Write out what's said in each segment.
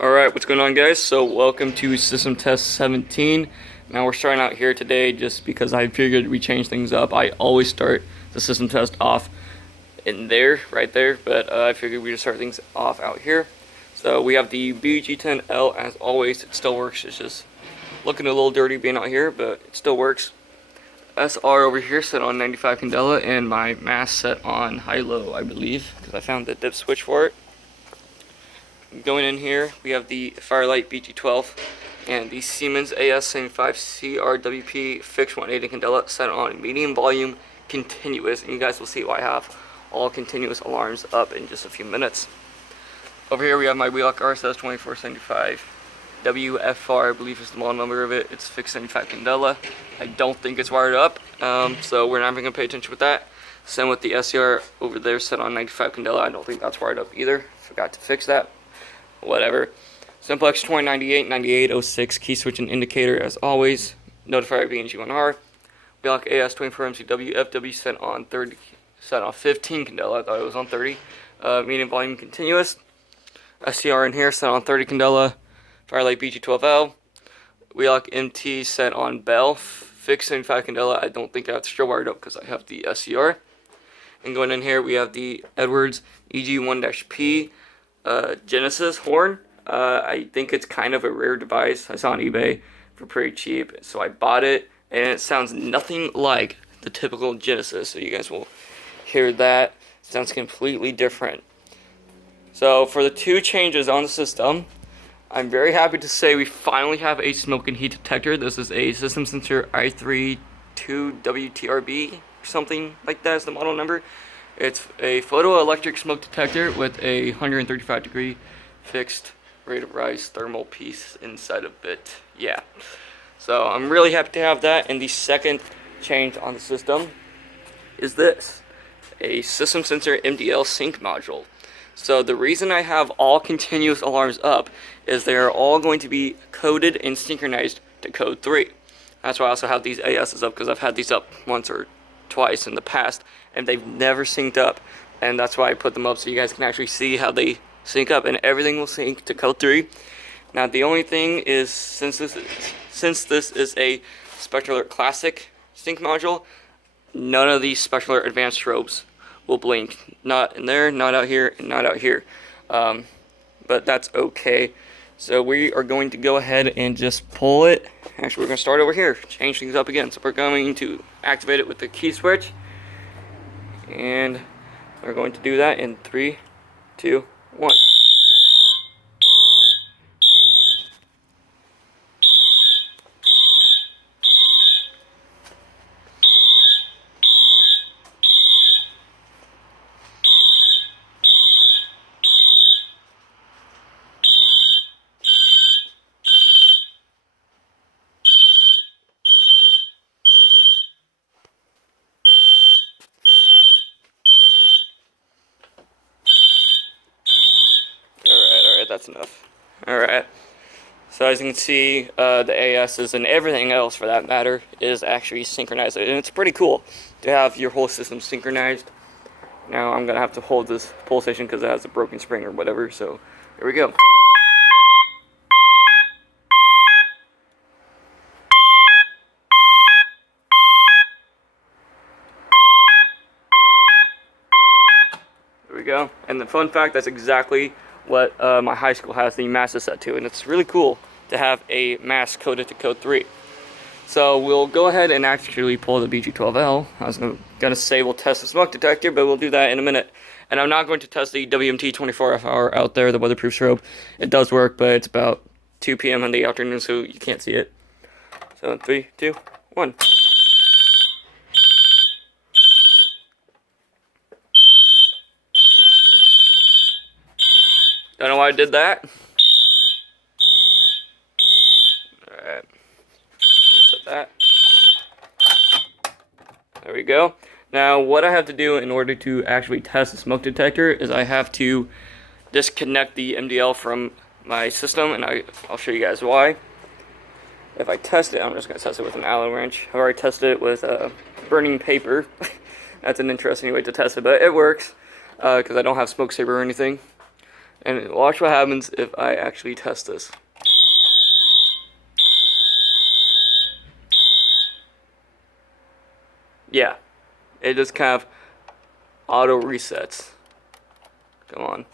Alright, what's going on, guys? So welcome to System Test 17. Now we're starting out here today just because I figured we change things up. I always start the system test off in there, right there, but I figured we just start things off out here. So we have the BG-10L as always. It still works. It's just looking a little dirty being out here, but it still works. SR over here set on 95 candela, and my mass set on high-low, I believe, because I found the dip switch for it. Going in here, we have the Fire-Lite BG-12 and the Siemens AS-75-CR-WP fixed 180 candela set on medium volume continuous, and you guys will see why I have all continuous alarms up in just a few minutes. Over here we have my Wheelock RSS-2475-W-FR, I believe is the model number of it. It's fixed 75 candela. I don't think it's wired up, so we're not even going to pay attention with that. Same with the SCR over there set on 95 candela. I don't think that's wired up either. Forgot to fix that. Whatever. Simplex 2098-9806 key switch and indicator as always. Notifier BNG-1R. Wheelock AS-24MCW-FW set on 15 candela. I thought it was on 30. Medium volume continuous. SCR in here set on 30 candela. Fire-Lite BG-12L. Wheelock MT set on bell. Fixed 75 candela. I don't think that's still wired up because I have the SCR. And going in here we have the Edwards EG-1-P. Genesis horn. I think it's kind of a rare device. I saw on eBay for pretty cheap, so I bought it, and it sounds nothing like the typical Genesis, so you guys will hear that. It sounds completely different. So for the two changes on the system, I'm very happy to say we finally have a smoke and heat detector. This is a System Sensor i32WTRB or something like that is the model number. It's a photoelectric smoke detector with a 135 degree fixed rate of rise thermal piece inside of it. Yeah. So I'm really happy to have that. And the second change on the system is this. A System Sensor MDL sync module. So the reason I have all continuous alarms up is they are all going to be coded and synchronized to code 3. That's why I also have these ASs up, because I've had these up once or twice in the past and they've never synced up, and that's why I put them up so you guys can actually see how they sync up, and everything will sync to code 3. Now the only thing is, since this is a Special Alert Classic sync module, none of these Special Alert Advanced strobes will blink. Not in there, not out here, and not out here. But that's okay. So we are going to go ahead and just pull it. Actually, we're going to start over here, change things up again. So we're going to activate it with the key switch. And we're going to do that in 3, 2, 1. Alright, that's enough. Alright. So as you can see, the ASs and everything else for that matter is actually synchronized. And it's pretty cool to have your whole system synchronized. Now I'm going to have to hold this pull station because it has a broken spring or whatever. So here we go. There we go. And the fun fact, that's exactly what my high school has the mass set to, and it's really cool to have a mass coded to code 3. So we'll go ahead and actually pull the BG-12L. I was gonna say we'll test the smoke detector, but we'll do that in a minute. And I'm not going to test the WMT-24-FR out there, the weatherproof strobe. It does work, but it's about 2 p.m. in the afternoon, so you can't see it. So in 3, 2, 1. Don't know why I did that. Alright. Set that. There we go. Now, what I have to do in order to actually test the smoke detector is I have to disconnect the MDL from my system, and I'll show you guys why. If I test it, I'm just going to test it with an Allen wrench. I've already tested it with burning paper. That's an interesting way to test it, but it works because I don't have smoke saver or anything. And watch what happens if I actually test this. Yeah, it just kind of auto resets. Come on.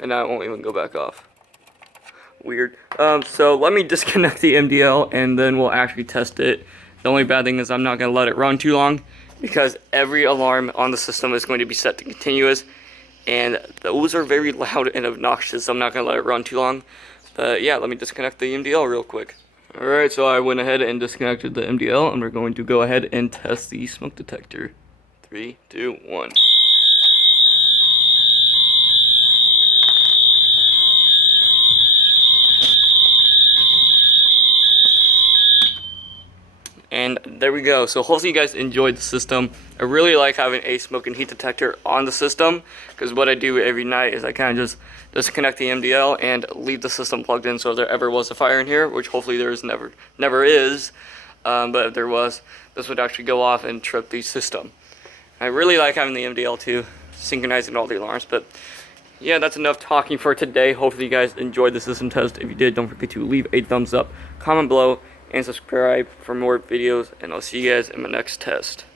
And now it won't even go back off. Weird. So let me disconnect the MDL and then we'll actually test it. The only bad thing is I'm not going to let it run too long because every alarm on the system is going to be set to continuous, and those are very loud and obnoxious, so I'm not going to let it run too long. But yeah, let me disconnect the MDL real quick. Alright, so I went ahead and disconnected the MDL, and we're going to go ahead and test the smoke detector. 3, 2, 1. And there we go. So hopefully you guys enjoyed the system. I really like having a smoke and heat detector on the system, because what I do every night is I kind of just disconnect the MDL and leave the system plugged in, so if there ever was a fire in here, which hopefully there is never is, but if there was, this would actually go off and trip the system. I really like having the MDL too, synchronizing all the alarms. But yeah, that's enough talking for today. Hopefully you guys enjoyed the system test. If you did, don't forget to leave a thumbs up, comment below, and subscribe for more videos, and I'll see you guys in my next test.